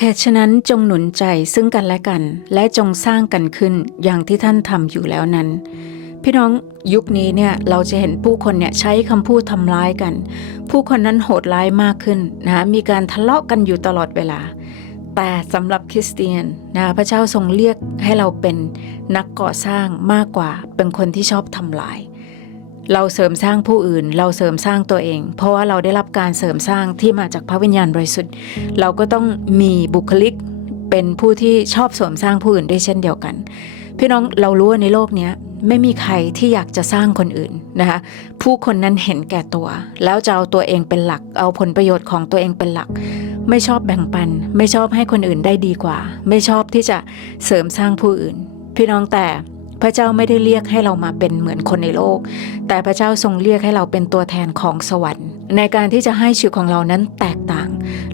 เหตุฉะนั้นจงหนุนใจซึ่งกันและกัน และจงสร้างกันขึ้นอย่างที่ท่านทำอยู่แล้วนั้น พี่น้องยุคนี้เนี่ยเราจะเห็นผู้คนเนี่ยใช้คำพูดทำร้ายกัน ผู้คนนั้นโหดร้ายมากขึ้นนะมีการทะเลาะกันอยู่ตลอดเวลา แต่สำหรับคริสเตียนนะพระเจ้าทรงเรียกให้เราเป็นนักก่อสร้างมากกว่าเป็นคนที่ชอบทำลาย เราเสริมสร้างผู้อื่น เราเสริมสร้างตัวเอง เพราะว่าเราได้รับการเสริมสร้างที่มาจากพระวิญญาณบริสุทธิ์ เราก็ต้องมีบุคลิกเป็นผู้ที่ชอบเสริมสร้างผู้อื่นด้วยเช่นเดียวกัน พี่น้องเรารู้ว่าในโลกนี้ไม่มีใครที่อยากจะสร้างคนอื่นนะคะผู้คนนั้นเห็นแก่ตัว แล้วจะเอาตัวเองเป็นหลัก เอาผลประโยชน์ของตัวเองเป็นหลัก ไม่ชอบแบ่งปัน ไม่ชอบให้คนอื่นได้ดีกว่า ไม่ชอบที่จะเสริมสร้างผู้อื่น พี่น้องแต่ พระเจ้าไม่ได้เรียกให้เรามาเป็นเหมือนคนในโลก แต่พระเจ้าทรงเรียกให้เราเป็นตัวแทนของสวรรค์ ในการที่จะให้ชีวิตของเรานั้นแตกต่าง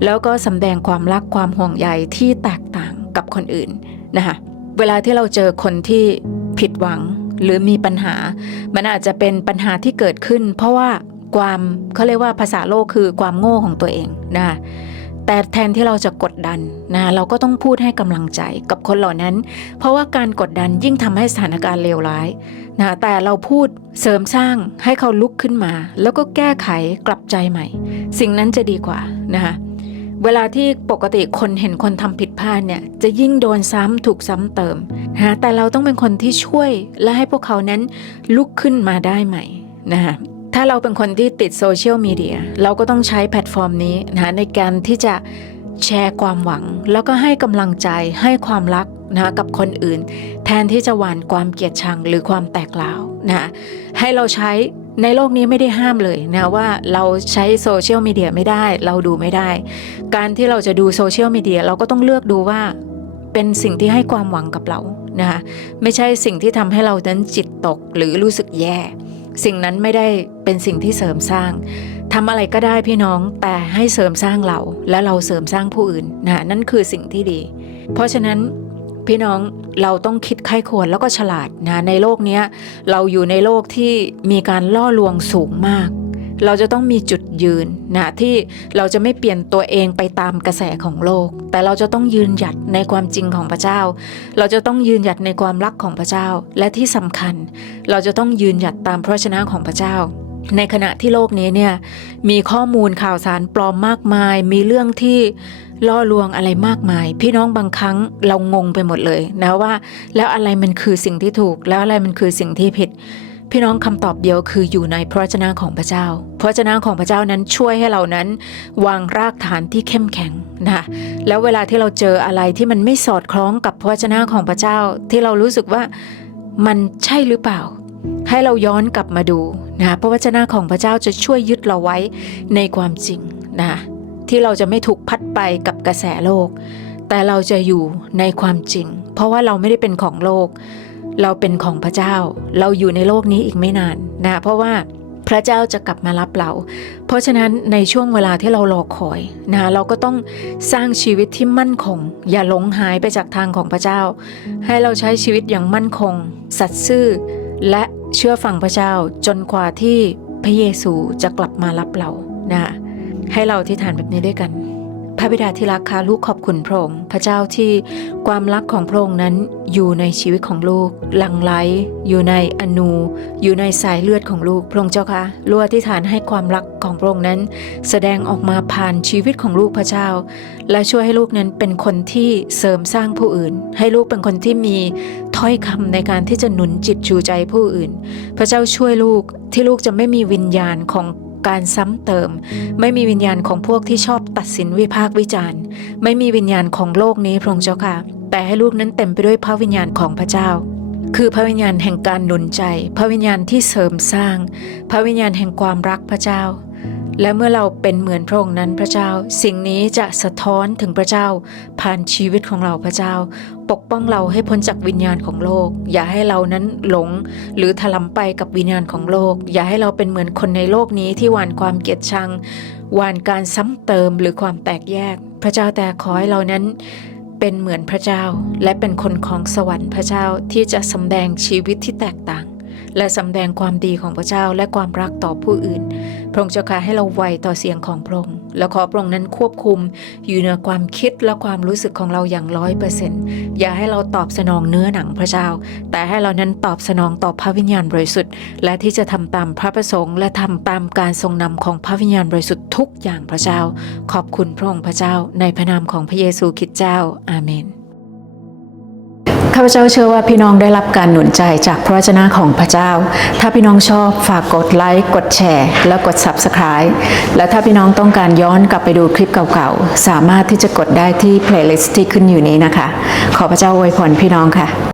แล้วก็สำแดงความรักความห่วงใยที่แตกต่างกับคนอื่นนะคะเวลาที่เราเจอคนที่ผิดหวังหรือมีปัญหา มันอาจจะเป็นปัญหาที่เกิดขึ้น เพราะว่าความเขาเรียกว่าภาษาโลกคือความโง่ของตัวเองนะคะ แต่แทนที่เราจะกดดันนะเราก็ต้องพูดให้กำลังใจกับคนเหล่านั้น เพราะว่าการกดดันยิ่งทำให้สถานการณ์เลวร้ายนะแต่เราพูดเสริมสร้างให้เขาลุกขึ้นมา แล้วก็แก้ไขกลับใจใหม่ สิ่งนั้นจะดีกว่านะคะเวลาที่ปกติคนเห็นคนทำผิดพลาดเนี่ยจะยิ่งโดนซ้ำถูกซ้ำเติมนะแต่เราต้องเป็นคนที่ช่วยและให้พวกเขานั้นลุกขึ้นมาได้ใหม่นะคะ ถ้าเราเป็นคนที่ติดโซเชียลมีเดียเราก็ต้องใช้แพลตฟอร์มนี้นะในการที่จะแชร์ความหวัง แล้วก็ให้กำลังใจให้ความรักนะกับคนอื่น แทนที่จะหว่านความเกลียดชังหรือความแตกร้าวนะให้เราใช้ในโลกนี้ไม่ได้ห้ามเลยนะว่าเราใช้โซเชียลมีเดียไม่ได้เราดูไม่ได้ การที่เราจะดูโซเชียลมีเดียเราก็ต้องเลือกดูว่าเป็นสิ่งที่ให้ความหวังกับเรานะคะไม่ใช่สิ่งที่ทำให้เรานั้นจิตตกหรือรู้สึกแย่ สิ่งนั้นไม่ได้เป็นสิ่งที่เสริมสร้างทำอะไรก็ได้พี่น้องแต่ให้เสริมสร้างเราและเราเสริมสร้างผู้อื่นนะนั่นคือสิ่งที่ดี เพราะฉะนั้นพี่น้องเราต้องคิดไข้ควรแล้วก็ฉลาดนะในโลกนี้เราอยู่ในโลกที่มีการล่อลวงสูงมาก เราจะต้องมีจุดยืนนะที่เราจะไม่เปลี่ยนตัวเองไปตามกระแสของโลก แต่เราจะต้องยืนหยัดในความจริงของพระเจ้า เราจะต้องยืนหยัดในความรักของพระเจ้า และที่สำคัญ เราจะต้องยืนหยัดตามพระชนะของพระเจ้า ในขณะที่โลกนี้เนี่ยมีข้อมูลข่าวสารปลอมมากมาย มีเรื่องที่ล่อลวงอะไรมากมาย พี่น้องบางครั้งเรางงไปหมดเลยนะว่า แล้วอะไรมันคือสิ่งที่ถูก แล้วอะไรมันคือสิ่งที่ผิด พี่น้องคำตอบเดียวคืออยู่ในพระวจนะของพระเจ้า พระวจนะของพระเจ้านั้นช่วยให้เรานั้น วางรากฐานที่เข้มแข็งนะแล้วเวลาที่เราเจออะไรที่มันไม่สอดคล้องกับพระวจนะของพระเจ้า ที่เรารู้สึกว่ามันใช่หรือเปล่า ให้เราย้อนกลับมาดูนะพระวจนะของพระเจ้าจะช่วยยึดเราไว้ในความจริงนะที่เราจะไม่ถูกพัดไปกับกระแสโลก แต่เราจะอยู่ในความจริง เพราะว่าเราไม่ได้เป็นของโลก เราเป็นของพระเจ้า เราอยู่ในโลกนี้อีกไม่นานนะเพราะว่าพระเจ้าจะกลับมารับเรา เพราะฉะนั้นในช่วงเวลาที่เรารอคอยนะเราก็ต้องสร้างชีวิตที่มั่นคง อย่าหลงหายไปจากทางของพระเจ้า ให้เราใช้ชีวิตอย่างมั่นคง สัตย์ซื่อ และเชื่อฟังพระเจ้าจนกว่าที่พระเยซูจะกลับมารับเรานะให้เราที่ฐานแบบนี้ด้วยกัน ระบิดาที่รักค่ะลูกขอบคุณพระองค์พระเจ้าที่ความรักของพระองค์นั้นอยู่ในชีวิตของลูกหลั่งไหลอยู่ในอนู อยู่ในสายเลือดของลูกพระองค์เจ้าค่ะลูกอธิษฐานให้ความรักของพระองค์นั้น แสดงออกมาผ่านชีวิตของลูกพระเจ้า และช่วยให้ลูกนั้นเป็นคนที่เสริมสร้างผู้อื่น ให้ลูกเป็นคนที่มีถ้อยคำในการที่จะหนุนจิตชูใจผู้อื่น พระเจ้าช่วยลูกที่ลูกจะไม่มีวิญญาณของ การซ้ำเติม ไม่มีวิญญาณของพวกที่ชอบตัดสินวิพากษ์วิจารณ์ ไม่มีวิญญาณของโลกนี้พระองค์เจ้าค่ะ แต่ให้ลูกนั้นเต็มไปด้วยพระวิญญาณของพระเจ้า คือพระวิญญาณแห่งการหนุนใจ พระวิญญาณที่เสริมสร้าง พระวิญญาณแห่งความรักพระเจ้า และเมื่อเราเป็นเหมือนพระองค์นั้นพระเจ้า สิ่งนี้จะสะท้อนถึงพระเจ้า ผ่านชีวิตของเราพระเจ้า ปกป้องเราให้พ้นจากวิญญาณของโลก อย่าให้เรานั้นหลง หรือถลำไปกับวิญญาณของโลก อย่าให้เราเป็นเหมือนคนในโลกนี้ที่หวานความเกลียดชังหวานการซ้ำเติมหรือความแตกแยก พระเจ้าแต่ขอให้เรานั้นเป็นเหมือนพระเจ้า และเป็นคนของสวรรค์พระเจ้าที่จะสำแดงชีวิตที่แตกต่าง และสำแดงความดีของพระเจ้าและความรักต่อผู้อื่น พระองค์เจ้าค่ะให้เราไวต่อเสียงของพระองค์แล้วขอพระองค์นั้นควบคุม อยู่เหนือความคิดและความรู้สึกของเราอย่างร้อยเปอร์เซ็นต์อย่าให้เราตอบสนองเนื้อหนังพระเจ้า แต่ให้เรานั้นตอบสนองต่อพระวิญญาณบริสุทธิ์ และที่จะทำตามพระประสงค์ และทำตามการทรงนำของพระวิญญาณบริสุทธิ์ทุกอย่างพระเจ้า ขอบคุณพระองค์พระเจ้า ในพระนามของพระเยซูคริสต์เจ้า อาเมน ข้าพเจ้าเชื่อว่าพี่น้องได้รับการหนุนใจจากพระวจนะของพระเจ้า ถ้าพี่น้องชอบฝากกดไลค์ กดแชร์ และกด Subscribe และถ้าพี่น้องต้องการย้อนกลับไปดูคลิปเก่าๆ สามารถที่จะกดได้ที่เพลย์ลิสต์ที่ขึ้นอยู่นี้นะคะ ขอพระเจ้าอวยพรพี่น้องค่ะ